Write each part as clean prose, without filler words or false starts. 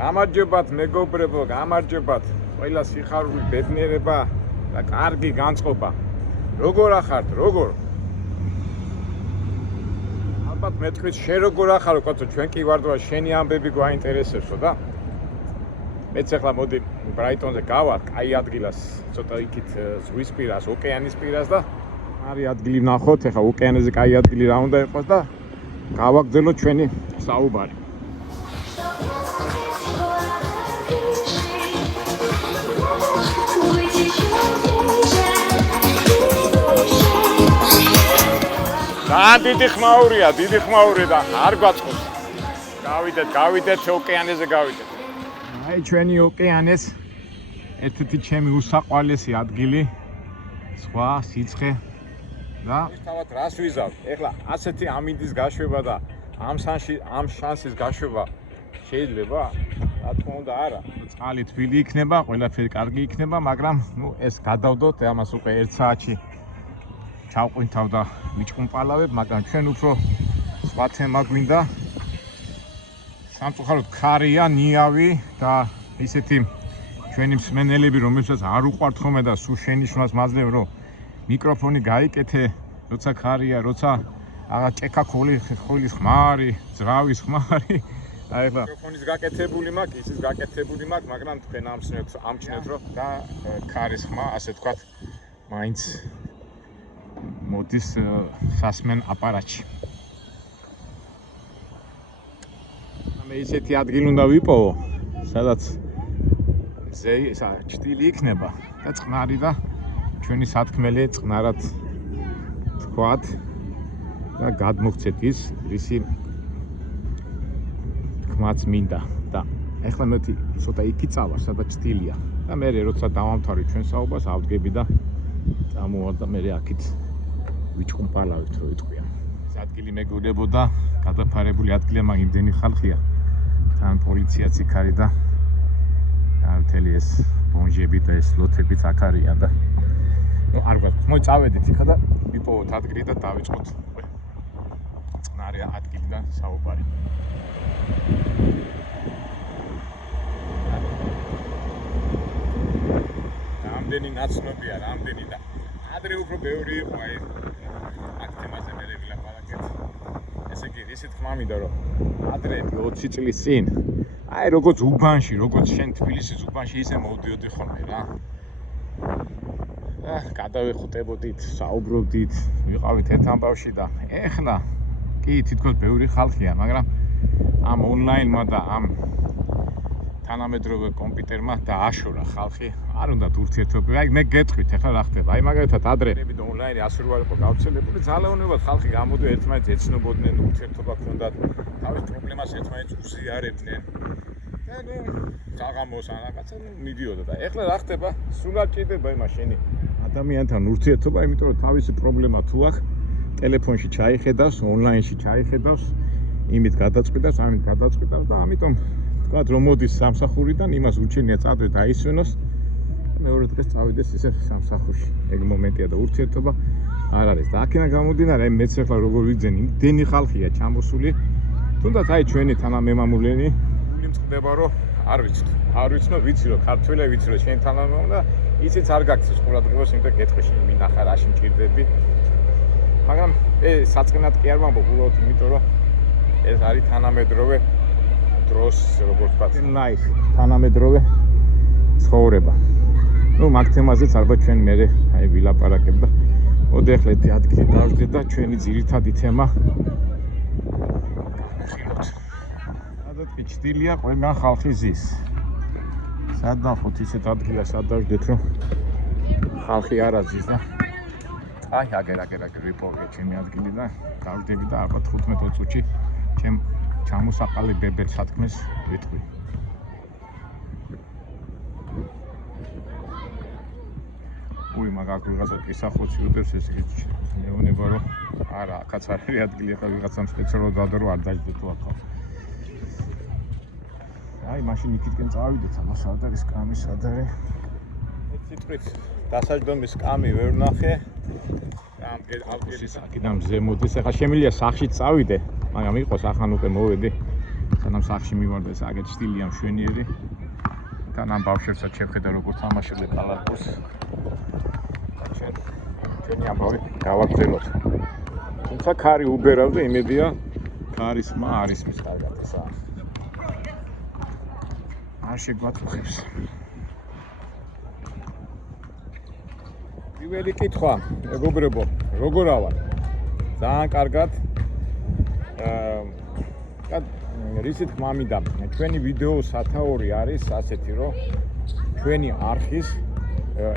გამარჯობათ მეგობრებო, გამარჯობათ. ყველა სიხარული, ბედნიერება და კარგი განწყობა. როგორ ახართ, როგორ? ალბათ მეთქვით შენ როგორ ახარ, კაცო, ჩვენ კი ვარდვა შენი ამბები გვაინტერესებსო და მეც ახლა მოდი ბრაიტონზე გავარ, კაი ადგილას, ცოტა იქით ზღვის პირას, ოკეანის პირას და არი ადგილი ნახოთ, ახლა ოკეანეზე კაი ადგილი რა უნდა იყოს და გავაგრძელოთ ჩვენი საუბარი. დიდი ხმაურია და არ გვაწყობს. გავიდეთ ოკეანეზე გავიდეთ. აი ჩვენი ოკეანეს ერთ-ერთი ჩემი უსაყვარლესი ადგილი, სხვა სიცხე და თავად რას ვიზავ? ეხლა ასეთი ამინდის გაშვება და ამ შანსის გაშვება შეიძლება? რა თქმა უნდა არა. წყალი თბილი იქნება, ყველაფერი კარგი იქნება, მაგრამ ეს გადავდოთ, ამას უკვე 1 საათში ჩავყვინთავ და ვიჭკუმპალავებ, მაგრამ ჩვენ უფრო სხვა თემა გვინდა. სამწუხაროდ ქარია, ნიავი და ისეთი ჩვენი მსმენელები, რომელსაც არ უყვართ ხოლმე და სულ შენიშვნას მაძლევ, რომ მიკროფონი გაიკეთე, როცა ქარია, როცა რაღაც ჭექა ხოლის ხმარი, ძრავის ხმარი. აი ახლა მიკროფონის გაკეთებული მაქვს, ისიც გაკეთებული მაქვს, მაგრამ თქვენ ამჩნევთ, რომ და ქარის ხმა, ასე ვთქვათ, მაინც მოდის სასმენ აპარატში. მე ისეთი ადგილი უნდა ვიპოვო, სადაც მზე ჭტილი იქნება და წყნარი და ჩვენი სათქმელი წყნარად თქვათ და გადმოხცეთ ის, რისი თქმაც მინდა და ეხლა მე ცოტა იქი წავა, სადაც ჭტილია და მე როცა დავამთავრე ჩვენ საუბარს ავდგები და წამოვარ და მე აქეთ ვიჭკუმპალავით, რო იტყვია. ეს ადგილი მეგობრებოდა, გადაფარებული ადგილია, მაგრამ იმდენი ხალხია. თან პოლიციაც იქ არის და მთელი ეს ბონჟები და ეს ლოთებიც აქ არიან და არ გვაქვს. მოიწავედით იქა და ვიპოვოთ ადგილი და დავიწყოთ წყნარი ადგილიდან საუბარი. რამდენი ნაცნობია, რამდენი და ადრე უფრო ბევრი იყო აი აქ თემაზე მე ვილაპარაკეთ. ესე იგი, ისე თქმა მინდა რომ ადრე 20 წლის წინ აი როგორც უბანში, როგორც შენ თბილისის უბანში ისე მოვდიოდი ხოლმე რა. გადავეხუტებოდით, საუბრობდით, ვიყავით ერთ ამბავში და ეხლა კი თითქოს ბევრი ხალხია, მაგრამ ამ ონლაინმა და ამ თანამედროვე კომპიუტერმა დააშორა ხალხი, არ უნდათ ურთიერთობა. აი მე გეტყვით ახლა რა ხდება. აი მაგალითად ადრე ონლაინი ასურვარ იყო გავრცელებული, ძალაუნებად ხალხი გამოდიოდა ერთმანეთს ეცნობოდნენ, ურთიერთობა ჰქონდათ, თავის პრობლემას ერთმანეთს უზიარებდნენ. და საღამოს ან რაღაცა მიდიოდა და ეხლა რა ხდება? სულად ჭირდება იმას შენი ადამიანთან ურთიერთობა, იმიტომ რომ თავისი პრობლემა თუ აქვს, ტელეფონში ჩაიხედავს, ონლაინში ჩაიხედავს, იმით გადაწყვიტავს, ამით გადაწყვიტავს და ამიტომ ვთქვათ, რომ მოდის სამსახურიდან, იმას უჩენია წადვეს და აისვენოს. მეორე დღეს წავიდეს ისე სამსახურში. ეგ მომენტია და ურთიერთობა არ არის. და აქედან გამომდინარე, მეც ახლა როგორ ვიძენ, იმდენი ხალხია ჩამოსული. თუნდაც აი ჩვენი თანამემამულენი ხდება რომ არ ვიცნო, ვიცი რომ ქართველია, ვიცი რომ შენ თანამემამული და ისიც არ გაქცევს ყურადღებას, იმიტომ გეტყვი მინახა რაში მჭირდები. მაგრამ საწყინად კი არ ვამბობ, უბრალოდ იმიტომ რომ ეს არის თანამედროვე დროს, როგორ ვთქვათ, life, თანამედროვე ცხოვრება. მაგ თემაზეც ალბათ ჩვენ მე აი ვილაპარაკებ და მოდი ახლა ეს ადგილი დავждეთ და ჩვენი ძირითადი თემა ჭტილია, ყველგან ხალხი ზის. სად ნახოთ ისეთ ადგილას, სად დავждეთ რომ ხალხი არ აზის და აი აგერ ვიპოვე ჩემი ადგილი და დავждები და ალბათ 15 წუთში ჩემ ჩამოსაყალიბებელ სათქმეს ვიტყვი. მაგ ვიღაცა კისახოცი უდევს ეს კი მეუბნება რომ არა, აქაც არის ადგილი, ახლა ვიღაცამ სპეციალურად დადო რომ არ დაждდეთ თუ აქ. აი მაშინ იქითკენ წავიდეთ, ამას არ არის კამი სად არის. ეს სიტყვით დასაჯდომის კამი ვერ ვნახე. ავტობუსის აქედან მზე მოდის, ახლა შემიძლია სახში წავიდე, მაგრამ იყოს ახან უკვე მოვედი. სანამ სახში მივარდა ეს აგეთ სტილია მშვენიერი. თან ამ ბავშვებსაც შევხედა როგორ თამაშობდნენ კალათბურთს. ჩვენი ამბავი გავაგრძელოთ. თუმცა ქარი უბერავ და იმედია ქარის ხმა არის მის კარგად ესა. არ შეგვატყუხებს. პირველი კითხვა, მეგობრებო, როგორ ავალ? ძალიან კარგად. რისით მამიდა, ჩვენი ვიდეო სათაური არის ასეთი, რომ ჩვენი არხის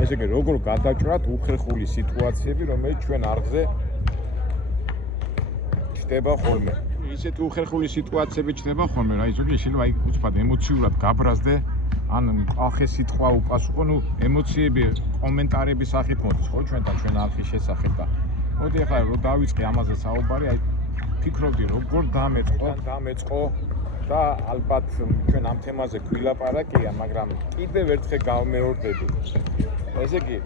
ესე იგი როგორ გადაჭრათ უხერხული სიტუაციები, რომელიც ჩვენ არხზე ჩნდება ხოლმე. ისეთი უხერხული სიტუაციები ჩნდება ხოლმე, რა იზოგი შეიძლება აი უცბად ემოციურად გაბრაზდე, ან ახე სიტყვა უპასუხო, ნუ ემოციები კომენტარების სახით მოდის, ხო, ჩვენთან ჩვენ არხის შესახებ და მოდი ახლა რომ დავიწყე ამაზე საუბარი, აი ფიქრობდი როგორ დამეწყო და ალბათ ჩვენ ამ თემაზე გვილაპარაკია, მაგრამ კიდევ ერთხელ გავმეორდები. ესე იგი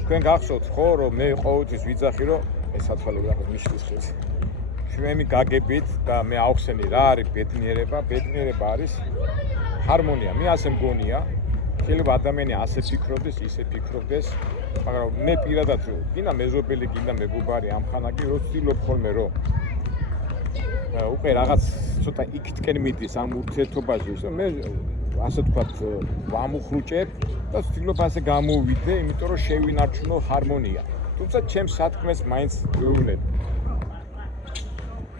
თქვენ გახსოვთ ხო, რომ მე ყოველთვის ვიძახი, რომ ეს სათვალე რაღაც მიშლის ხეზე. ჩვენი გაგებით და მე ავხსენი რა არის ბედნიერება, ბედნიერება არის ჰარმონია. მე ასე მგონია, შეიძლება ადამიანი ასე ფიქრობდეს, ისე ფიქრობდეს, მაგრამ მე პირადად რომ გინდა მეზობელი, გინდა მეგობარი ამხანაკი, რომ ვცდილობ ხოლმე რომ უკვე რაღაც ცოტა იქითკენ მიდის ამ ურთიერთობაში, რომ მე ასე თქვათ ვამუხრუჭებ და ვცდილობ ასე გამოვიდე, იმიტომ რომ შევინარჩუნო ჰარმონია. თუმცა ჩემს სათქმეს მაინც ვეუბნები.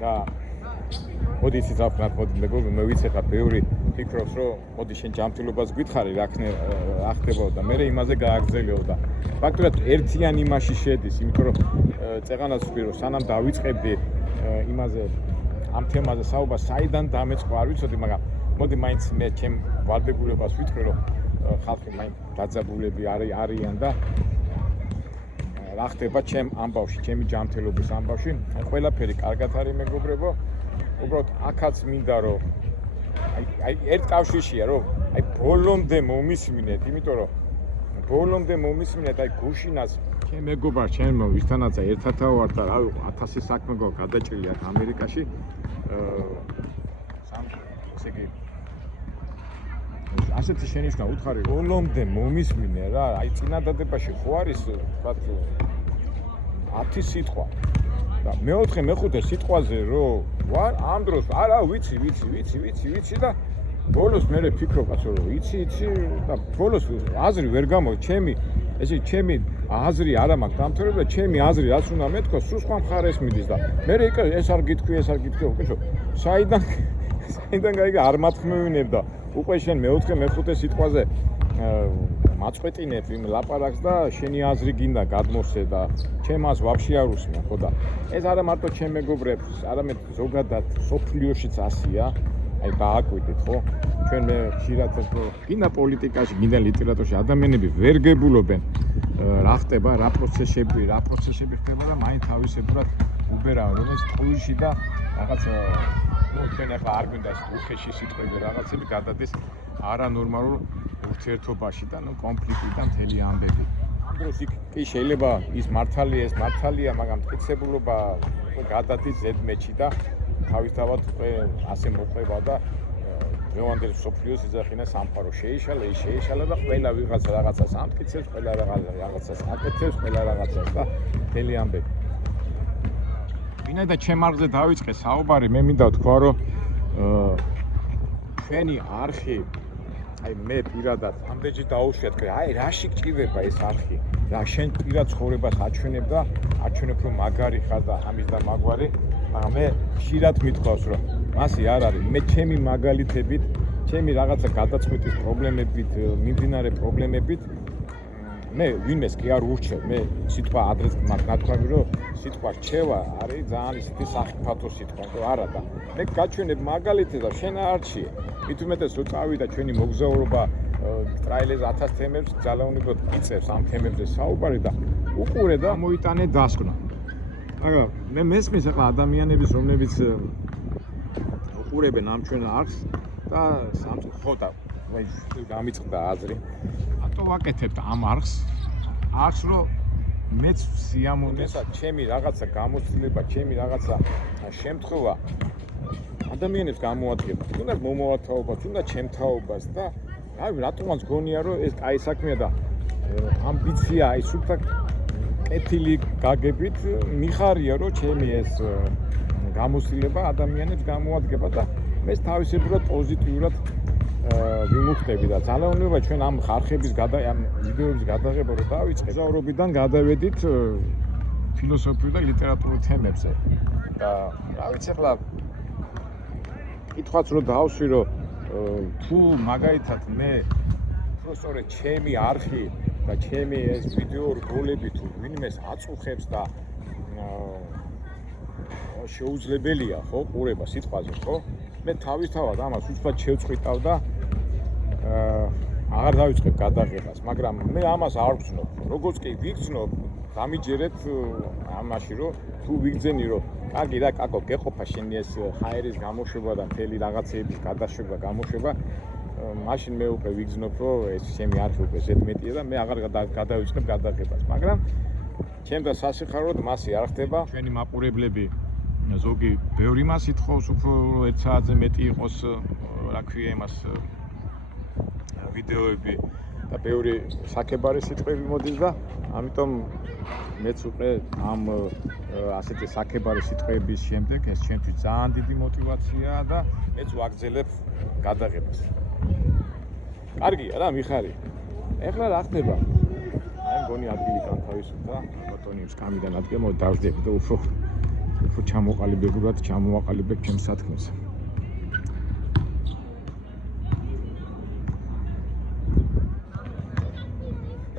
და მოდი ისიც ავხნათ, მოდი მეგობრო, მე ვიცი ხა ბევრი ფიქრობს, რომ მოდი შენ ჯანმრთელობას გითხარი, რა ხდებოდა და მე იმაზე გააგრძელებო და ფაქტობრივად ერთიან იმაში შედის, იმიტომ რომ წეღანას ვთქვი, რომ სანამ დავიწყებდი იმაზე ამ თემაზე საუბარს, საიდან დამეწყო არ ვიცოდი, მაგრამ მოდი მაინც მე ჩემ ვალდებულებას ვიტყვი, რომ ხალხი მაინც დაძაბულები არიან და რა ხდება ჩემ ამბავში, ჩემი ჯანმრთელობის ამბავში, ყველაფერი კარგად არის მეგობრებო. უბრალოდ აქაც მინდა რომ აი ერთ კავშირშია რომ აი ბოლომდე მომისმინეთ, იმიტომ რომ ბოლომდე მომისმინეთ აი გუშინას ჩემ მეგობარ ჩემ ვისთანაც ერთათა ვარ და რავი 1000 საქმე გვაქვს გადაჭრილი აქ ამერიკაში. ესე იგი ასეთი შენიშვნა უთხარი ბოლომდე მომისმინე რა, აი წინადადებაში ხო არის ვთქვათ 10 სიტყვა და მეოთხე მეხუთე სიტყვაზე რომ ვარ ამ დროს არა ვიცი და ბოლოს მე ვფიქრობ ასე რომ იცი და ბოლოს აზრი ვერ გამოვა ჩემი ესე ჩემი აზრი არა მაქვს დამთავრება ჩემი აზრი რაც უნდა მეთქვა სულ სხვა მხარეს მიდის და მე ეს არ გითქვი უკეთო საიდან გაიგე არ მათქმევინებ და უკვე შენ მეოთხე მეხუთე სიტყვაზე მაწყვეტინებ იმ ლაპარაკს და შენი აზრი გინდა გადმოსცე და ჩემას ვაფშე არ უსმენ ხო და ეს არა მარტო ჩემ მეგობრებს, არამედ ზოგადად სოფლიოშიც ასია. აი გააკვირდით ხო? ჩვენ მე ხშირად გინდა პოლიტიკაში, გინდა ლიტერატურაში ადამიანები ვერ გებულობენ რა ხდება, რა პროცესები ხდება და მაინც თავისებურად უბერავენ რომელიც ტყუილში და რაღაც ჩვენ ახლა არ გვინდა უხეში სიტყვები რაღაცები გადადის არანორმალურ ურთიერთობაში და ნუ კონფლიქტი და მთელი ამბები. ამ დროს იქ კი შეიძლება ის მართალია, ეს მართალია, მაგრამ მტკიცებულობა გადადის ზედმეტში და თავისთავად ასე მოყვება და დღევანდელ სოფლიოს იძახინა სამყარო შეიშალა და ყველა ვიღაცა რაღაცას ამტკიცებს, ყველა რაღაცას აკეთებს, ყველა რაღაცას და მთელი ამბები. ვინაიდან ჩემ არხზე დავიწყე საუბარი, მე მინდა ვთქვა, რომ ჩვენი არხი აი მე პირადად ამდენჯერ დაუშვიათ, აი რაში გჭირდება ეს არხი? რა შენ პირად ცხოვრებას აჩვენებ და აჩვენებ რომ მაგარი ხარ და ამის და მაგვარი, მაგრამ მე ხშირად მithქვავს რომ მასე არ არის. მე ჩემი მაგალითებით, ჩემი რაღაცა გადაწყვეტის პრობლემებით, მიმდინარე პრობლემებით მე ვინმეს კი არ ურჩევ. მე სიტყვა ადრეს ნათქვამი რომ სიტყვა რჩევა არის ძალიან ისეთი სახიფათო სიტყვა, რომ არა და მე გაჩვენებ მაგალითებს და შენ არ რჩიე. მით უმეტეს რომ წავიდა ჩვენი მოგზაურობა ტრაილერს 1000 თემებს ძალაუნებოდ იწევს ამ თემებზე საუბარი და უყურე და მოიტანე დასკვნა. მაგრამ მე მესმის ახლა ადამიანების რომლებიც უყურებენ ამ ჩვენ არხს და სამწუხო და გამიწყდა აზრი. ატო ვაკეთებთ ამ არხს რომ მეც სიამოვნეს ჩემი რაღაცა გამოცდილება, ჩემი რაღაცა შემთხვევა ადამიანებს გამოადგება, თუნდა მომავათაობას, თუნდა ჩემთაობას და რავი, რატომაც გონია რომ ეს კაი საქმეა და ამბიცია აი სულთა კეთილი გაგებით მიხარია რომ ჩემი ეს გამოსილება ადამიანებს გამოადგება და მე თავისებურად პოზიტიურად ვიმუხტები და ძალიან უნდა ჩვენ ამ ხარხების ამ ვიდეოების გადაღება რომ დავიწყე მოგზაურობიდან გადავედით ფილოსოფიურ და ლიტერატურულ თემებზე და რა ვიცი ახლა კითხვაც რომ დავსვი რომ თუ მაგალითად მე თუ სწორედ ჩემი არხი და ჩემი ეს ვიდეო რგოლები თუ ვინმეს აწუხებს და შეუძლებელია ხო ყურება სიტყვაზე ხო მე თავისთავად ამას უცბად შევწყვიტავ და აღარ დავიწყებ გადაღებას მაგრამ მე ამას არ ვგრძნობ როგორც კი ვიგრძნობ დამიჯერეთ ამაში რომ თუ ვიგძენი რომ კარგი რა კაკო გეყოფა შენი ეს ჰაერის გამოშვება და მთელი რაღაცეების გადაშვება გამოშვება მაშინ მე უკვე ვიგრძნობ რომ ეს ჩემი არხი უკვე ზედმეტია და მე აღარ გადავიწყებ გადაღებას მაგრამ ჩემ და სასიხაროდ მასი არ ხდება ჩვენი მაყურებლები ზოგი ბევრი მას ითხოვს უფრო 1 საათზე მეტი იყოს რა ქვია იმას ვიდეოები და ბევრი საქებარი სიტყვები მოდის და ამიტომ მეც უკვე ამ ასეთი საქებარი სიტყვების შემდეგ ეს ჩემთვის ძალიან დიდი мотиваციაა და მეც ვაგრძელებ გადაღებას. კარგია რა მიხარი. ეხლა რა ხდება? აი მგონი ადგილი განთავისუფლდა, ბატონი სკამიდან ადგემო დავждები და უფრო ჩამოყალიბებულად ჩამოვაყალიბებ ჩემს სათქმეს.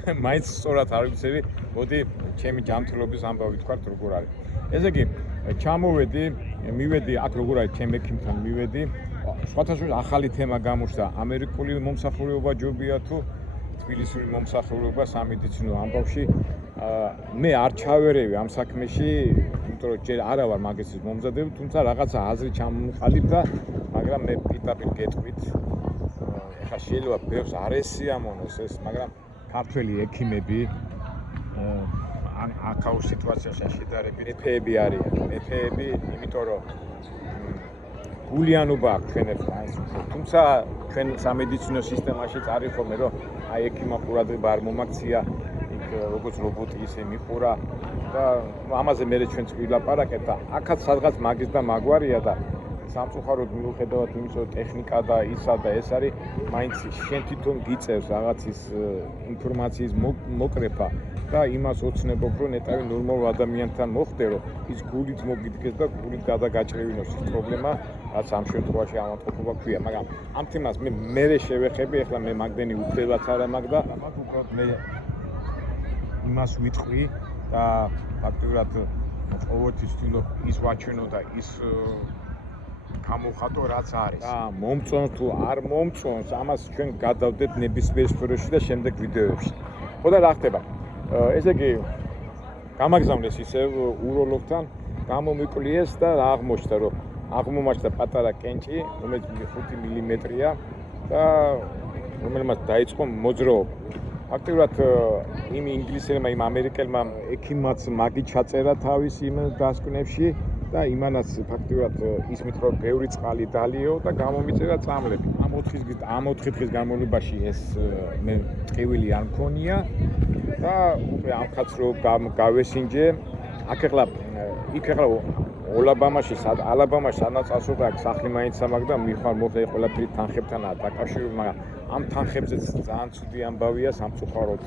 მაინც სწორად არ ვიცი, მოდი ჩემი ჯანმრთელობის ამბავი თქვა როგორ არის. ესე იგი, ჩამოვედი, მივედი აქ როგორ არის ჩემ ექიმთან მივედი. სხვათაშორის ახალი თემა გამოჩნდა, ამერიკული მომსახურება ჯობია თუ თბილისური მომსახურება სამედიცინო ამბავში. მე არ ჩავერევი ამ საქმეში, იმიტომ რომ ჯერ არა ვარ მაგისტრის მომზადებელი, თუმცა რაღაცა აზრი ჩამოვყალიბდა, მაგრამ მე პირდაპირ გეტყვით. ეხლა შეიძლება ბევრს არ ესიამონოს ეს, მაგრამ ქართველი ექიმები აქაურ სიტუაციაში შედარებით მეფეები არიან. მეფეები, იმიტომ რომ გულიანობა აქვს ჩვენებს აი თუმცა ჩვენ სამედიცინო სისტემაში არის ხოლმე რომ აი ექიმა ყურადღება არ მომაქცია იქ როგორც რობოტი ისე მიყურა და ამაზე მე ჩვენც ვილაპარაკეთ და აქაც სადღაც მაგის და მაგვარია და სამწუხაროდ მიუხედავად იმისა რომ ტექნიკა და ისა და ეს არის მაინც შენ თვითონ გიწევს რაღაცის ინფორმაციის მოკრეფა და იმას ოცნებობ რომ ნეტავი ნორმალურ ადამიანთან მოხდე რომ ის გულით მოგიდგეს და გულით გადაგაჭრევინოს ის პრობლემა რაც ამ შემთხვევაში ავადმყოფობა ქვია მაგრამ ამ თემას მე შევეხები ეხლა მე მაგდენი უფლებაც არ მაქვს და მაგ უბრალოდ მე იმას ვიტყვი და ფაქტურად ყოველთვის ვთვლი ის ვაჩვენო და ის გამოვხატო რაც არის. მომწონს თუ არ მომწონს, ამას ჩვენ გადავდეთ ნებისმიერ სფეროში და შემდეგ ვიდეოებში. ხო და რა ხდება? ესე იგი გამაგზავნეს ისევ უროლოგთან, გამომიკვლიეს და რა აღმოჩნდა, რომ აღმომაჩნდა პატარა კენჭი, რომელიც 5 მმ-ია და რომელმაც დაიწყო მოძრაობა. ფაქტობრივად იმ ინგლისელებმა, იმ ამერიკელმა ექიმაც მაგი ჩაწერა თავის იმ დასკვნებში და იმანაც ფაქტობრივად ისმით რომ ბევრი წყალი დალიეო და გამომიწერა წამლები. ამ 4 დღის განმავლობაში ეს მე ტყივილი არ მქონია და უკვე ამ ხაც რომ გავესინჯე, აქ ეხლა იქ ეხლა ალაბამაში სადაც ასობა აქ სახლი მაინც ამაქვს და მიხარ მოხდა ყველაფერი თანხებთანაა დაკავშირებული, მაგრამ ამ თანხებზეც ძალიან ცუდი ამბავია სამწუხაროდ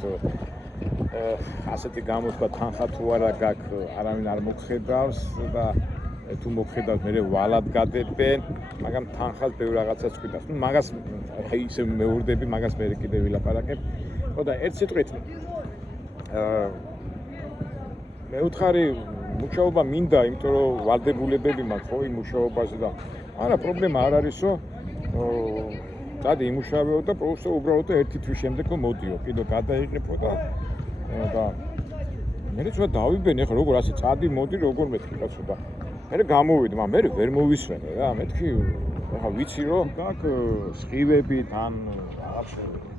ასეთი გამოთქვა თანხა თუ არა გაქვს არავინ არ მოგხედავს და თუ მოგხედავს მე ვალად გადებენ მაგრამ თანხას ბევრ რაღაცას გვიდავს. ნუ მაგას ისე მეურდები, მაგას მე კიდევ ვილაპარაკებ. ხო და ერთ სიტყვით მეუთხარი მუშაობა მინდა, იმიტომ რომ ვალდებულებები მაქვს ხო იმ მუშაობაზე და არა პრობლემა არ არისო წადი იმუშავეო და უბრალოდ ერთი თვის შემდეგ მოდიო, კიდევ გადაიყრიფო და მე რა დავიბენ ახლა როგორ ასე წადი მოდი როგორ მეთქი კაცო და მე გამოვიდი მაგრამ მე ვერ მოვისვენე რა მეთქი ახლა ვიცი რომ გაქვს სხივებიდან რაღაც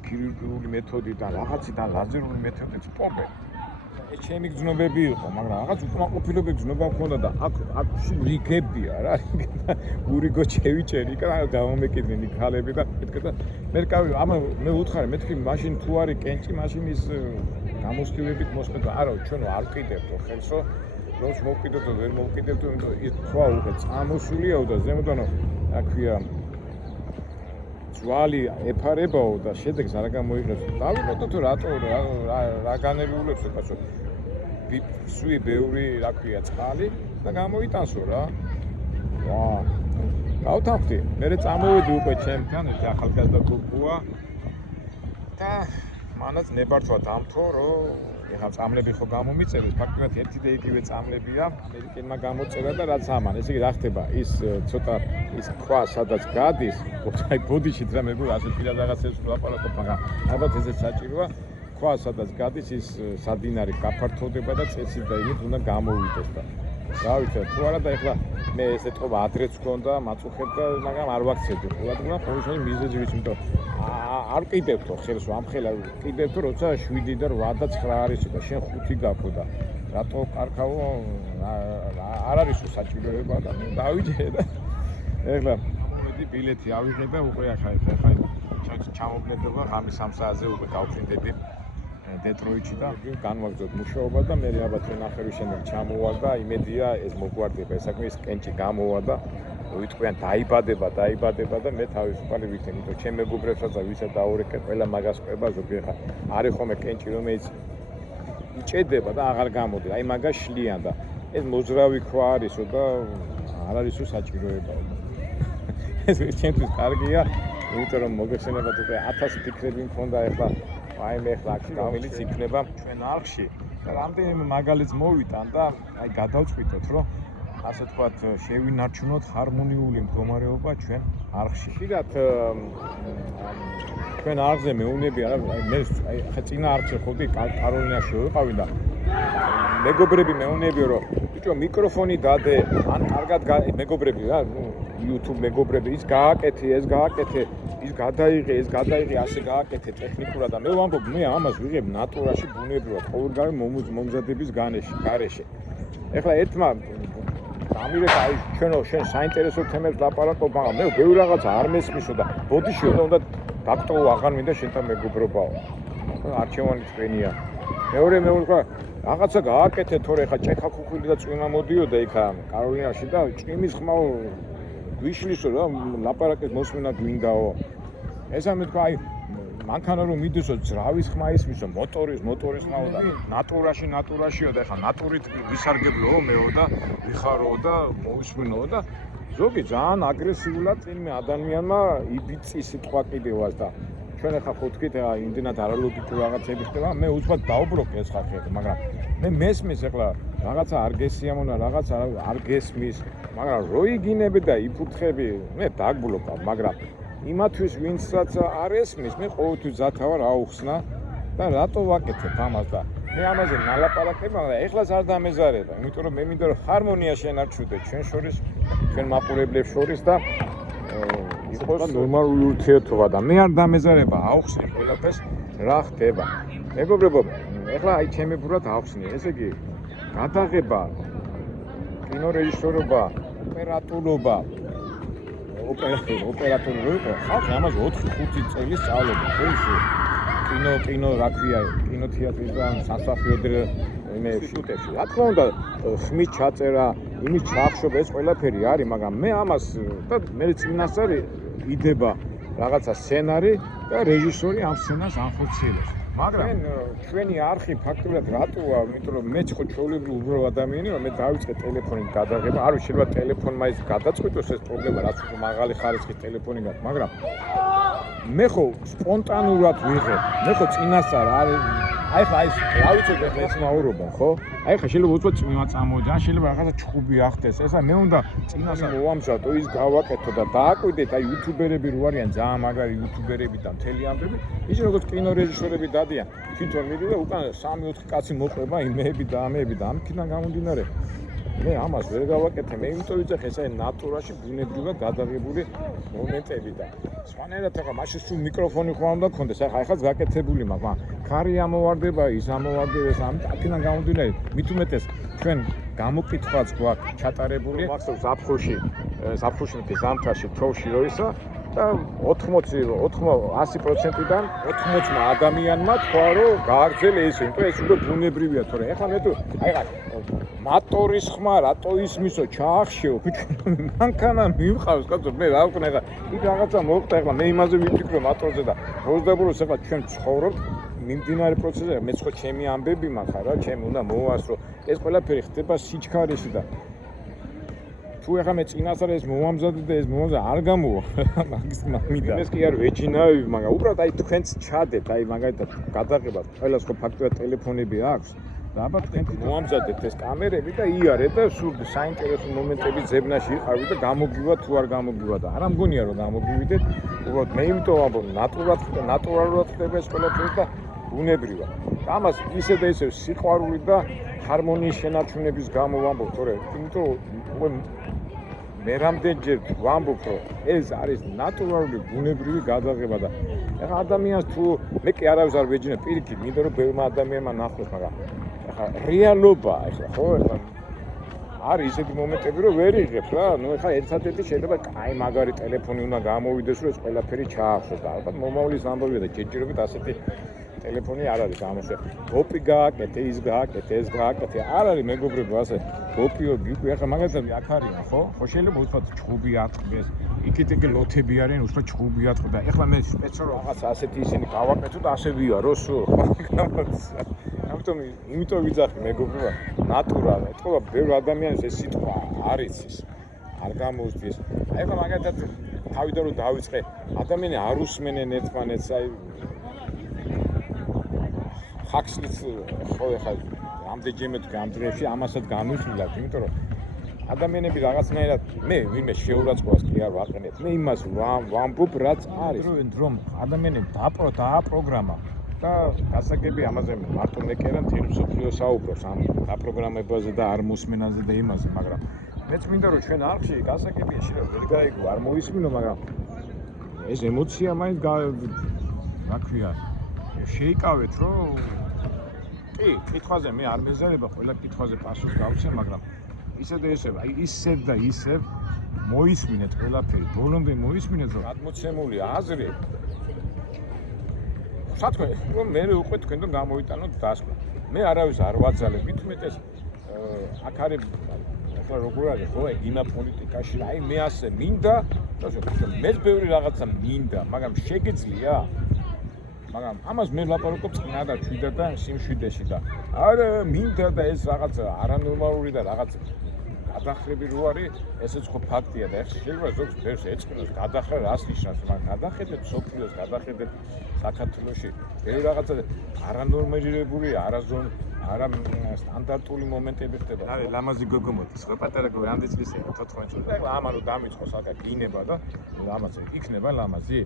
ქირურგიული მეთოდიდან რაღაციდან ლაზერული მეთოდით პომპე ჩემი გზნობები იყო, მაგრამ რაღაც უკმაყოფილების გზნობა მქონდა და აქ რიგებია რა, ურიგო ჩევიჭერი, იქ დავამეკიდნენ იქ ხალები და მეთქე და მე რკავი, მე უთხარი, მეთქი მაშინ თუ არის კენჭი, მაშინ ის გამოსხივებით მოსყიდო. არა, ჩვენ არ ვკიდებდო ხელსო, როც მოვკიდებდო, ვერ მოვკიდებდო, ის თქვა უკვე წამოსულიაო და ზემოდანო, რა ქვია, ძვალი ეფარებაო და შედეგს არ გამოიღებს. დავიმოდო თუ რატო რა განებულებს კაცო. სვი ბევრი რა ქვია წყალი და გამოიტანსო რა. ვა. გავთანხმდი. მე წამოვედი უკვე ჩემთან, ეს ახალგაზრდა გოგოა და მანაც ნებართვა დამთო, რომ ეხლა წამლები ხო გამომიწერეს, ფაქტობრივად ერთი და იგივე წამლებია, ამერიკელმა გამოწერა და რაც ამან, ესე იგი რა ხდება, ის ცოტა ის ქვა სადაც გადის, აი ბოდიშით რა მეგონა ასე პირად რაღაცებს ვლაპარაკობ, მაგრამ ალბათ ესეც საჭიროა, ქვა სადაც გადის ის სადინარი გაფართოვდება და წესით და იმით უნდა გამოვიდეს და რა ვიცი, თუ არა და ეხლა მე ეს ეთქობა ადრეც გქონდა, მაწუხებდა, მაგრამ არ ვაქცევდი ყურადღება, ყოველთვის მიზეზი ვიცი, იმიტომ არ ყიდებთო ხელს ამხელა ყიდებთო როცა 7 და 8 და 9 არის და შენ 5 გაქვო და რატო კარქავო არ არის საჭიროება და დავიჯერე და ეხლა მომედი ბილეთი ავიღე და უკვე ახლა ჩამოგნებდება ღამის 3 საათზე უკვე გავფრინდები დეტროიტში და განვაგრძობ მუშაობა და მე ალბათ ნახევრის შემდეგ ჩამოვალ და იმედია ეს მოგვარდება ეს საქმე ის კენჭი გამოვა და ვიტყვიან დაიბადება და მე თავისუფალი ვიქნები, იმიტომ ჩემ მეგობრებსაც და ვისაც დაურეკე ყველა მაგას ყვება ზოგი ხა. არის ხოლმე კენჭი რომელიც იჭედება და აღარ გამოდი. აი მაგას შლიან და ეს მოძრავი ქვა არისო და არ არისო საჭიროება. ეს ჩემთვის კარგია, იმიტომ რომ მოგეხსენებათ უკვე 1000 ფიქრები მქონდა ეხლა აი მე ხლა რომელიც იქნება ჩვენ არხში. და რამდენიმე მაგალითს მოვიტან და აი გადავწყვიტოთ რომ ასე თქვათ შევინარჩუნოთ ჰარმონიული მდგომარეობა ჩვენ არხში. ხიდათ ჩვენ არხზე მეუნები არა მე ხა წინა არხზე ხოვდი კაროლინაში ვიყავი და მეგობრები მეუნებიო რომ ბიჭო მიკროფონი დადე ან კარგად მეგობრები რა YouTube მეგობრები ის გააკეთე ეს გააკეთე ის გადაიღე ეს გადაიღე ასე გააკეთე ტექნიკურად და მე ვამბობ მე ამას ვიღებ ნატურაში ბუნებრივად ყოველგვარი მომზადების გარეშე. ეხლა ერთმა ამირეკა აი შენ საინტერესო თემებს ლაპარაკობ, მაგრამ მე ბევრი რაღაცა არ მესმისო და ბოდიშიო და უნდა დაკტოვა აღარ მინდა შენთან მეგობრობაო. არჩევანი თქვენია. მეორე ხა რაღაცა გააკეთე თორე ხა ჭექა ქუხილი და წვიმა მოდიოდა იქა კაროლინაში და ჭიმის ხმაო გვიშლისო რა ლაპარაკის მოსმენა გვინდაო. ესა მე თქვა აი მანქანა რომ მიდესო ძრავის ხმა ისმისო მოტორის ხმაო და ნატურაშიო და ეხლა ნატურით ვისარგებლოო მეო და ვიხარო და მოვისმენო და ზოგი ძალიან აგრესიულად წინმე ადამიანმა იბიწი სიტყვა კიდევაც და ჩვენ ახლა ხო თქვით იმდენად არალოგიკურ რაღაცები ხდება მე უცბად დაუბროკე ეს ხალხი მაგრამ მე მესმის ახლა რაღაცა არ გესიამონა რაღაცა არ გესმის მაგრამ რო იგინები და იფუთხები მე დაგბლოკავ მაგრამ იმათვის ვინცაც არ ესმის მე ყოველთვის ზათავარ აუხსნა და რატო ვაკეთებ ამას და მე ამაზე ნალაპარაკებ მაგრამ ეხლაც არ დამეზარება იმიტომ რომ მე მინდა რომ ჰარმონია შენარჩუნდე ჩვენ შორის ჩვენ მაყურებლებს შორის და იყოს ნორმალური ურთიერთობა და მე არ დამეზარება აუხსნი ყველაფერს რა ხდება მეგობრებო ეხლა აი ჩემი ბრალად აუხსნი ესე იგი გადაღება კინორეჟისორობა ოპერატორობა ოპერატორი რო იყო ხალხი ამას 4-5 წელი სწავლობდა ხო კინო რა ქვია კინოთეატრის და სასახიობო ინსტიტუტებში რა თქმა უნდა ხმის ჩაწერა იმის ჩახშობა ეს ყველაფერი არის მაგრამ მე ამას და მე წინასწარ იდება რაღაცა სცენარი და რეჟისორი ამ სცენას ანხორციელებს მაგრამ ჩვენი არხი ფაქტობრივად რატოა იმიტომ რომ მეც ხო ჩვეულებრივი უბრალო ადამიანია მე დავიწყე ტელეფონით გადაღება არ ვიცი შეიძლება ტელეფონმა ის გადაწყვიტოს ეს პრობლემა რაც უფრო მაღალი ხარისხის ტელეფონი გაქვს მაგრამ მე ხო სპონტანურად ვიღებ მე ხო წინასწარ არის აი ხა ის რა ვიცი ახლა ეს მაურობა ხო აი ხა შეიძლება უცბად წვიმა წამოვიდა შეიძლება რაღაცა ჩხუბი ახდეს ესა მე უნდა წინასწარ მოვამზადო ის გავაკეთო და დააკვირდეთ აი იუთუბერები რო არიან ძალიან მაგარი იუთუბერები და მთელი ამბები ის როგორც კინორეჟისორები დადიან თვითონ მიდი და უკან 3-4 კაცი მოყვება იმეები და ამეები და ამქიდან გამომდინარე მე ამას ვერ გავაკეთე, მე იმიტომ ვიძახე ეს არის ნატურაში ბუნებრივად გადაღებული მომენტები და სხვანაირად ახლა მაშინ სულ მიკროფონი ხო უნდა გქონდეს, ახლა გაკეთებული მაქვს, მაგრამ ქარი ამოვარდება, ის ამოვარდება, აქედან გამომდინარე, მით უმეტეს ჩვენ გამოკითხვაც გვაქვს ჩატარებული, მახსოვს ზაფხულში მე ზამთარში თოვში რო ისა და 100%-დან 80 ადამიანმა თქვა რომ გააგრძელე ესე, იმიტომ ეს უკვე ბუნებრივია, თორე ეხლა მე თუ აი მოტორის ხმა რატო ისმისო ჩაახშეო მანქანა მიმყავს კაცო მე რა ვქნა ეხლა იქ რაღაცა მოხდა ეხლა მე იმაზე ვიფიქრო მოტორზე და როზდაბუროს ეხლა ჩვენ ცხოვრობთ მიმდინარე პროცესზე მეც ხო ჩემი ამბები მაქვს რა ჩემი უნდა მოვასრო ეს ყველაფერი ხდება სიჩქარეში და თუ ეხლა მე წინასწარ ეს მომამზადე და ეს მომამზადე არ გამოვა მაგის მამიდა ეს კი არ ვეჯინავი მაგრამ უბრალოდ აი თქვენც ჩადეთ აი მაგალითად გადაღებად ყველას ხო ფაქტობრივად ტელეფონები აქვს და აბა თქვენ მოამზადეთ ეს კამერები და იარეთ და სულ საინტერესო მომენტები ძებნაში იყავით და გამოგივა თუ არ გამოგივა და არ ამგონია რომ გამოგივიდეთ უბრალოდ მე იმიტომ ამბობ ნატურალურად ხდება ეს ყველაფერი და ბუნებრივად და ამას ისე და ისე სიყვარული და ჰარმონიის შენარჩუნების გამო ვამბობ თორე იმიტომ მე რამდენჯერ ვამბობ რომ ეს არის ნატურალური ბუნებრივი გადაღება და ეხლა ადამიანს თუ მე კი არავის არ ვეჯინებ პირიქით მინდა რომ ბევრმა ადამიანმა ნახოს მაგრამ ეხლა რეალობა ეხლა ხო ეხლა არის ისეთი მომენტები რომ ვერ იღებს რა ნუ ეხლა ერთადერთი შეიძლება კაი მაგარი ტელეფონი უნდა გამოვიდეს რომ ეს ყველაფერი ჩაახშოს და ალბათ მომავლის ამბავია და ჯერჯერობით ასეთი ტელეფონი არ არის ამასე გოპი გააკეთე ის გააკეთე ეს გააკეთე არ არის მეგობრებო ასე გოპიო გიყვი ახლა მაგალითად აქ არიან ხო შეიძლება უცბად ჩხუბი ატყდეს იქით ეგ ლოთები არიან უცბად ჩხუბი ატყდა ეხლა მე სპეციალურად რაღაც ასეთი ისინი გავაკეთო და ასე ვიარო სულ იმიტომ ვიძახი მეგობრებო ნატურალ ეთქვა ბევრ ადამიანს ეს სიტყვა არ იცის არ გამოუძიეს აი ახლა მაგალითად თავიდან რომ დავიწყე ადამიანი არ უსმენენ ერთმანეთს აი ხაქსლიც ხო ეხლა ამდენჯერმე ამ დღეებში ამასაც გამიხილავთ, იმიტომ რომ ადამიანები რაღაცნაირად მე ვინმე შეურაცხყოფას კი არ ვაყენებ. მე იმას ვამბობ, რაც არის. რომ ადამიანები დააპროგრამა და გასაგები ამაზე მარტო მე კი არა მთელი მსოფლიო საუბრობს ამ დაპროგრამებაზე და არ მოსმენაზე და იმაზე, მაგრამ მეც მინდა რომ ჩვენ არხში გასაგებია შეიძლება ვერ გაიგო, არ მოისმინო, მაგრამ ეს ემოცია მაინც რა ქვია შეიკავეთ რომ კი, კითხვაზე მე არ მეზარება, ყველა კითხვაზე პასუხს გავცე, მაგრამ ისე და ისე, აი ისევ და ისევ მოისმინეთ ყველაფერი, ბოლომდე მოისმინეთ, რომ გადმოცემული აზრი სათქმე, რომ მე უკვე თქვენთან გამოვიტანოთ დასკვნა. მე არავის არ ვაძალებ, მით უმეტეს აქ არის ახლა როგორ არის ხო, ენა პოლიტიკაში, აი მე ასე მინდა, მეც ბევრი რაღაცა მინდა, მაგრამ შეგიძლია მაგრამ ამას მე ვლაპარაკობ წინა და ჩვიდა და სიმშვიდეში და არა მინდა და ეს რაღაც არანორმალური და რაღაც გადახრები რო არის ესეც ხო ფაქტია და ეხლა შეიძლება ზოგს ბევრს ეწყინოს გადახრა რას ნიშნავს მაგრამ გადახედეთ სოფლიოს გადახედეთ საქართველოში ბევრი რაღაცა არანორმალიზებული არა სტანდარტული მომენტები ხდება რა ლამაზი გოგო მოდის ხო პატარა გოგო რამდენი წლის 14 წელი და ამა რომ დამიწყოს აკა გინება და ლამაზი იქნება ლამაზი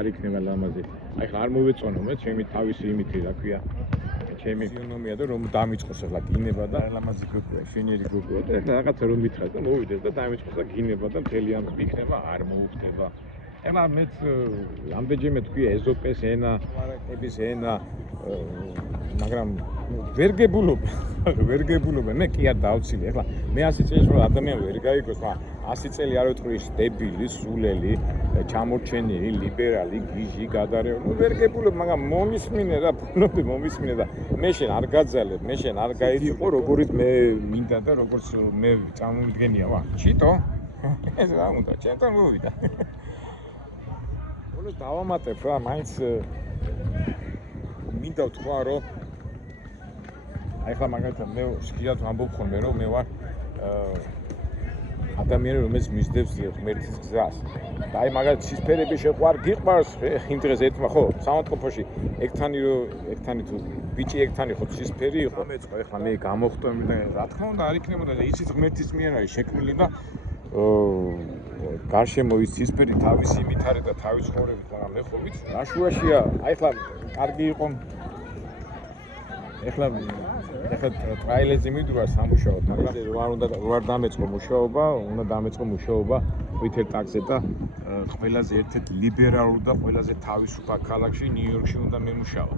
არ იქნება ლამაზი აი ხა არ მოვეწონო მე ჩემი თავისი იმითი რა ქვია ჩემი ფიზიონომია და რომ დამიწყოს ახლა გინება და ლამაზი გოგოა შენიერი გოგოა და ახლა რაღაცა რომ მითხრას და მოვიდეს და დამიწყოს და გინება და მთელი ამ იქნება არ მოუხდება ეხლა მეც ამდენჯერმე თქვია ეზოპეს ენა მარაკების ენა მაგრამ ვერ გებულობ მე კი არ დავცილე ეხლა მე 100 წელს რომ ადამიანი ვერ გაიგოს მაგრამ 100 წელი არ ვეთქვი დებილი სულელი ჩამორჩენილი ლიბერალი გიჟი გადარეული ნუ ვერ გებულობ მაგრამ მომისმინე რა ბუნები მომისმინე და მე შენ არ გაძალებ მე შენ არ გაიწიყო როგორიც მე მინდა და როგორც მე წამომდგენია ვა ჩიტო ეს რა უნდა ჩემთან მოვიდა ბოლოს დავამატებ რა მაინც მინდა ვთქვა რომ აი ხლა მაგალითად მე სკიად ვამბობ ხოლმე რომ მე ვარ ადამიანი რომელიც მისდევს ღმერთის გზას და აი მაგალითად ცისფერები შეყვარ გიყვარს იმ დღეს ერთმა ხო სამონტყოფოში ეგთანი თუ ბიჭი ეგთანი ხო ცისფერი იყო მეწყო ეხლა მე გამოხტომი და რა თქმა უნდა არ იქნებოდა და იცით ღმერთის მიერ არის შექმნილი და გარშემო ის ცისფერი თავისი იმით არის და თავის ცხოვრებით მაგრამ მე ხო ვიცი რა შუაშია აი ხლა კარგი იყო ეხლა ტრაილერზე მიდურა სამუშაოდ, მაგრამ არ დამეწყო მუშაობა, უნდა დამეწყო მუშაობა ვითელ ტაქსზე და ყველაზე ერთ-ერთი ლიბერალური და ყველაზე თავისუფალ ქალაქში ნიუ-იორკში უნდა მემუშავა.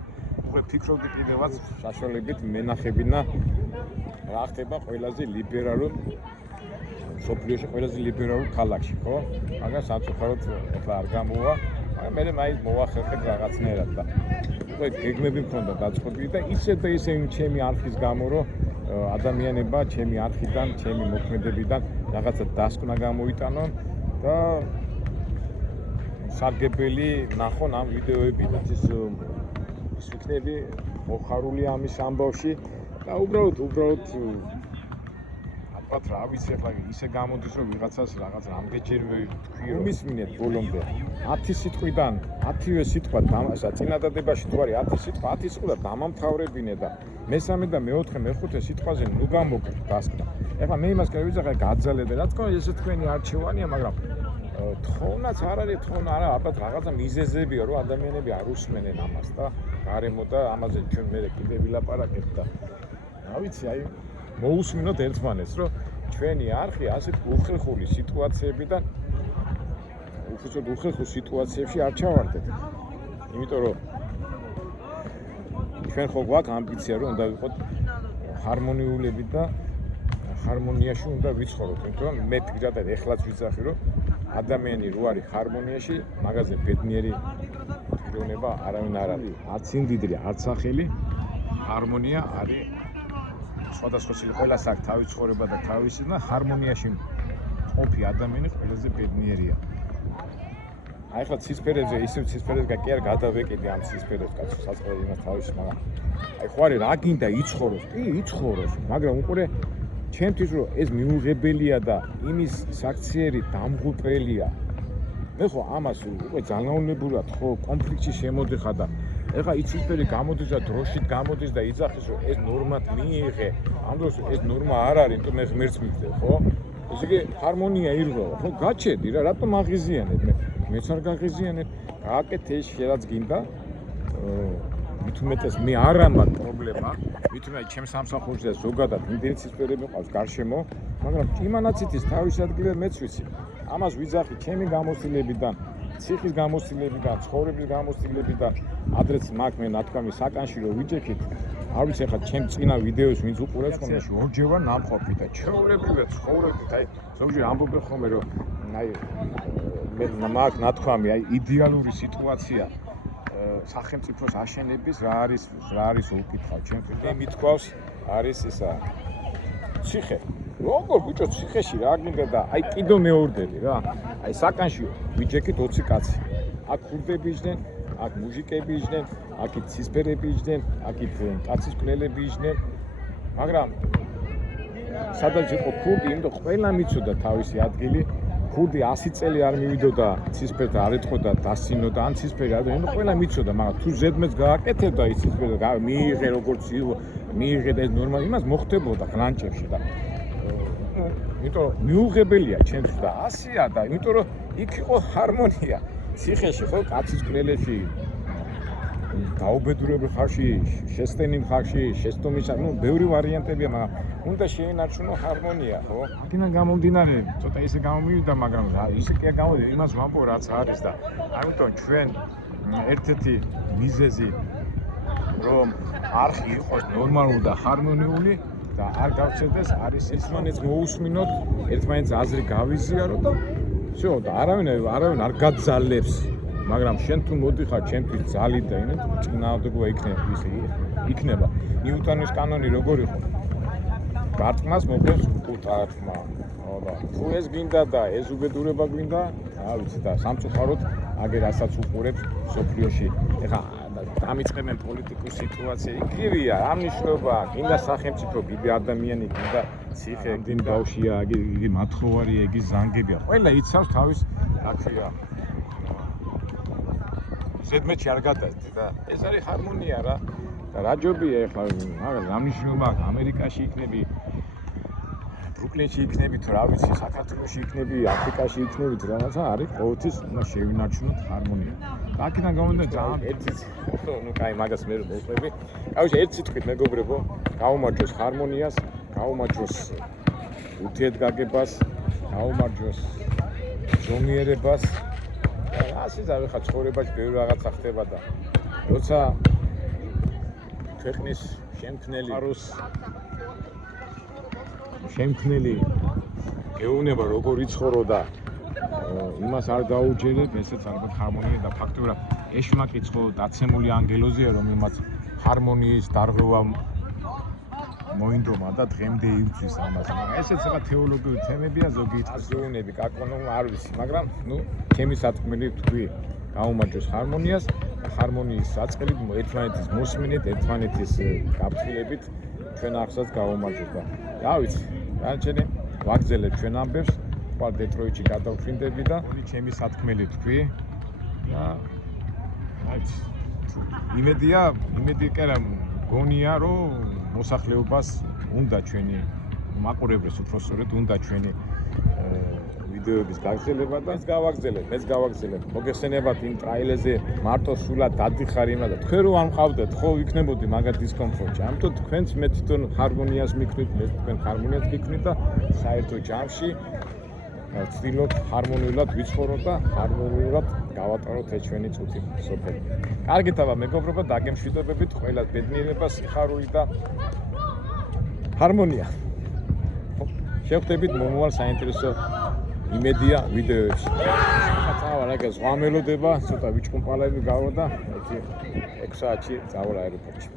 უკვე ფიქრობდი კიდევაც საშუალებით მენახებინა რა ხდება ყველაზე ლიბერალურ სოფლიოში ყველაზე ლიბერალურ ქალაქში, ხო? მაგრამ სამწუხაროდ ეხლა არ გამოვა, მაგრამ მე მაინც მოვახერხებ რაღაცნაირად და უკვე გეგმები მქონდა დაწყობილი და ისე და ისე ჩემი არხის გამო რომ ადამიანება ჩემი არხიდან, ჩემი მოქმედებიდან რაღაცა დასკვნა გამოიტანონ და სარგებელი ნახონ ამ ვიდეოებიდან. ის ვიქნები მოხარული ამის ამბავში და უბრალოდ რა ვიცი ახლა ისე გამოდის რომ ვიღაცას რაღაც რამდენჯერმე თქვი რომ მისმინეთ ბოლომდე 10 სიტყვიდან 10-ვე სიტყვა წინადადებაში თუ არის 10 სიტყვა 10 სიტყვა დამამთავრებინე და მესამე და მეოთხე მეხუთე სიტყვაზე ნუ გამოგეთ დასკვნა. ეხლა მე იმას კი ვიცი გაძალედე რა თქმა უნდა ესე თქვენი არჩევანია მაგრამ თხოვნაც არ არის თხოვნა არა ალბათ რაღაცა მიზეზებია რომ ადამიანები არ უსმენენ ამას და გარემო და ამაზე ჩვენ მე კიდე ვილაპარაკებთ და რა ვიცი აი მოусმინოთ ერთმანეთს რომ ჩვენი არხი ასეთ უხერხული სიტუაციებიდან უბრალოდ უხერხულ სიტუაციებში არ ჩავარდეთ. იმიტომ რომ ჩვენ ხო გვაქვს ამბიცია რომ უნდა ვიყოთ ჰარმონიულები და ჰარმონიაში უნდა ვიცხოვროთ. იმიტომ რომ მე პირადად ეხლაც ვიცახი რომ ადამიანი რო არის ჰარმონიაში, მაგაზე ბედნიერი პიროვნება არავინ არ არის. არც იმდიდრი, არც სახელი, ჰარმონია არის სხვადასხვა ყველას აქვს თავის ცხოვრება და თავისი და ჰარმონიაში ყოფი ადამიანი ყველაზე ბედნიერია. აი ხა ცისფერებზე ისევ ცისფერებზე კი არ გადავეკიდი ამ ცისფერებს კაცო საწყო იმას თავისი მაგრამ აი ხო არის რა გინდა იცხოვროს? კი იცხოვროს, მაგრამ უყურე ჩემთვის რომ ეს მიუღებელია და იმის საქციერი დამღუპელია. მე ხო ამას უკვე ძალაუნებურად ხო კონფლიქტში შემოდიხარ და ეხა იცისფერი გამოდის და დროშით გამოდის და იძახის რომ ეს ნორმად მიიღე. ამ დროს ეს ნორმა არ არის, იმიტომ მე ღმერთს მივხვდები, ხო? ესე იგი ჰარმონია ირღვევა, ხო? გაჩედი რა, რატომ აღიზიანებ მე? მეც არ გაღიზიანებ. გააკეთე ეს რაც გინდა. მით უმეტეს მე არ ამაქვს პრობლემა. მით უმეტეს ჩემს სამსახურში და ზოგადად იმდენი ცისფერები მყავს გარშემო, მაგრამ იმანაცითის თავის ადგილზე მეც ვიცი. ამას ვიძახი ჩემი გამოცდილებიდან, ციხის გამოცდილებიდან, ცხოვრების გამოცდილებიდან, ადრეც მაგ მე ნათქვამი საკანში რომ ვიჯექით. არ ვიცი ახლა ჩემ წინა ვიდეოს ვინც უყურებს ხოლმე ორჯერ ვარ ნამყოფი და ჩვეულებრივად ცხოვრობთ. აი ზოგჯერ ამბობენ ხოლმე რომ აი მე მაგ ნათქვამი აი იდეალური სიტუაცია სახელმწიფოს აშენების რა არის უკითხავ ჩემთვის და მithქვავს არის ისა ციხე როგორ ბიჭო ციხეში რა გინდა და აი კიდო მეორდები რა აი საკანში ვიჯექით 20 კაცი აქ ქურდები იჯდნენ აქ მუჟიკები იჯდნენ აქ ცისფერები იჯდნენ აქ კაცის კვლელები იჯდნენ მაგრამ სადაც იყო ქურდი იმდო ყველა მიცოდა თავისი ადგილი ქურდი 100 წელი არ მივიდოდა ცისფერს არ ეთყოდა დასინოდა ან ცისფერი არ და ყველა მიცოდა მაგრამ თუ ზედმეც გააკეთებდა ის ცისფერი მიიღე როგორც მიიღე და ეს ნორმალი იმას მოხდებოდა გლანჭებში და იმიტომ მიუღებელია ჩემთვის და 100-ია და იმიტომ რომ იქ იყო ჰარმონია ციხეში ხო კაცის კვლელებში დაუბედურებულ ხარში შესტენი ხარში შესტომისა ნუ ბევრი ვარიანტებია მაგრამ უნდა შეინარჩუნო ჰარმონია ხო აქედან გამომდინარე ცოტა ისე გამომივიდა მაგრამ ისე კი გამოვიდა იმას ვამბობ რაც არის და ამიტომ ჩვენ ერთ-ერთი მიზეზი რომ არხი იყოს ნორმალური და ჰარმონიული და არ გავცერდეს არის ერთმანეთს მოусმინოთ ერთმანეთს აზრი გავიზიაროთ და всё და არავინ არ გაძალებს მაგრამ შენ თუ მოდიხარ ჩემთვის ძალი და იმენ წინააღმდეგობა იქნება ნიუტონის კანონი როგორ იყო გარტყმას მოგებს უკუტარმა ხო თუ ეს გინდა და ეს უბედურება გინდა რა ვიცი და სამწუხაროდ აგერ რასაც უყურებს სოფლიოში ეხა დამიწყებენ პოლიტიკურ სიტუაცია იგივეა ამნიშნობა გინდა სახელმწიფო გინდა ადამიანი გინდა ციხე გინდა ბავშვია იგი მათხოვარია იგი ზანგებია ყველა იცავს თავის რა ქვია ზედმეტში არ გადასდი და ეს არის ჰარმონია რა და რა ჯობია ეხლა მაგრამ ამნიშნობა ამერიკაში იქნები ბრუკლინში იქნები თუ რა ვიცი საქართველოში იქნები აფრიკაში იქნები თუ რაღაცა არის ყოველთვის უნდა შევინარჩუნოთ ჰარმონია აქედან გამომდინარე ძალიან ერთიც ნუ კაი მაგას მე მოვყვები. კაიში ერთ სიტყვით მეგობრებო, გაუმარჯოს ჰარმონიას, გაუმარჯოს ურთიერთგაგებას, გაუმარჯოს ზომიერებას. ასე დავიხა ცხოვრებაში ბევრი რაღაცა ხდება და როცა ქვეყნის შემქმნელი გეუბნება როგორ იცხოვრო და იმას არ დაუჯერებ, ესეც ალბათ ჰარმონია და ფაქტურად ეშმაკი ხო დაცემული ანგელოზია, რომ იმას ჰარმონიის დარღვევა მოინდომა და დღემდე ივწვის ამას. მაგრამ ესეც რა თეოლოგიური თემებია, ზოგი აზროვნები, კაკონო არ ვიცი, მაგრამ ნუ ჩემი სათქმელი თქვი, გაუმარჯოს ჰარმონიას, ჰარმონიის საწყებით ერთმანეთის მოსმინეთ, ერთმანეთის გაფრთხილებით ჩვენ ახსაც გაუმარჯოს და რა ვიცი, განჩენი ვაგზელებ ჩვენ ამბებს, ვარ დეტროიტში გადავხვინდები და ჩემი სათქმელი თქვი და რაიცი იმედი კი რა გონია რომ მოსახლეობას უნდა ჩვენი მაყურებლებს უფრო სწორედ უნდა ჩვენი ვიდეოების გაგრძელება და მეც გავაგზელებ მოგეხსენებათ იმ ტრაილერზე მარტო სულად დადიხარ იმა და თქვენ რო არ მყავდეთ ხო იქნებოდი მაგათ დისკომფორტი ამიტომ თქვენც მე თვითონ ჰარმონიას მიქნით მე თქვენ ჰარმონიას მიქნით და საერთო ჯამში ვცდილობ ჰარმონიულად ვიცხოვრო და ჰარმონიულად გავატაროთ ეს ჩვენი წუთი სოფელი. კარგით აბა მეგობრებო, დაგემშვიდობებით ყველას ბედნიერება, სიხარული და ჰარმონია. შევხვდებით მომავალ საინტერესო იმედია ვიდეოებში. ხაცა რა ზღვა მელოდება, ცოტა ვიჭკუმპალები გავა და 6 საათში წავალ აეროპორტში.